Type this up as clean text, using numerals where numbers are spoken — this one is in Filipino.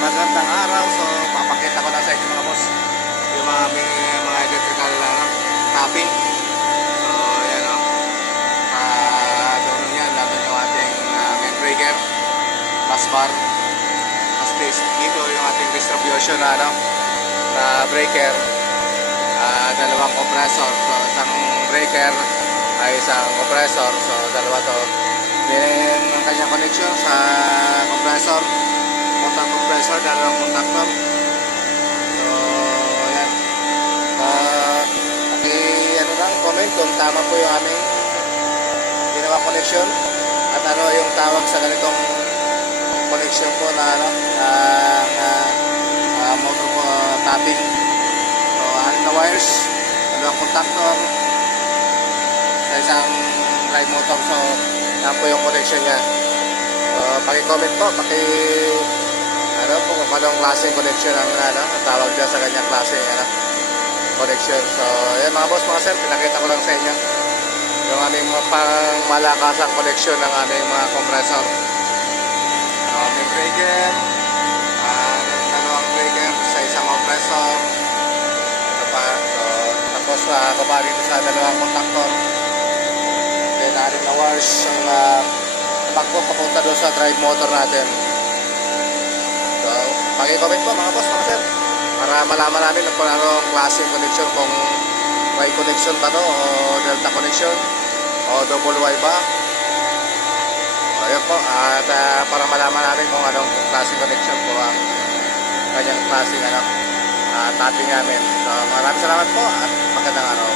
Magandang araw. So, papakita ko lang sa inyo mga boss yung mga aming mga electrical tapping. So, yan o. Doon yan, nandun yung ating main breaker, bus bar. Tapos dito yung ating distribution na breaker. Dalawang compressor. So, isang breaker ay isang compressor. So, dalawa to. Then, ang kanyang connection sa compressor. Motor compressor, dalawang contactor. So, ayan. Ano lang, comment kung tama po yung aming ginawa connection at ano yung tawag sa ganitong connection po na motor po tapping. So, anim na wires, dalawang contactor sa isang drive motor. So, yan po yung connection niya. So, paki-comment po, ano po kung anong klaseng connection ang tawag dyan sa kanyang klaseng connection. So yan mga boss, mga sir, pinakita ko lang sa inyo yung aming pangmalakasang connection ng aming mga compressor. May breaker, dalawang breaker sa isang compressor. Ito pa. So, tapos baba dito sa dalawang contactor. Then anim na wires ang takbo papunta doon sa drive motor natin. So, paki-comment po mga boss, mga sir, para malaman namin kung anong klaseng connection, kung Y connection ba to, o delta connection, o double Y ba. So, yun po. At para malaman namin kung anong klaseng connection po ang kanyang klaseng tapping namin. So, maraming salamat po at magandang araw.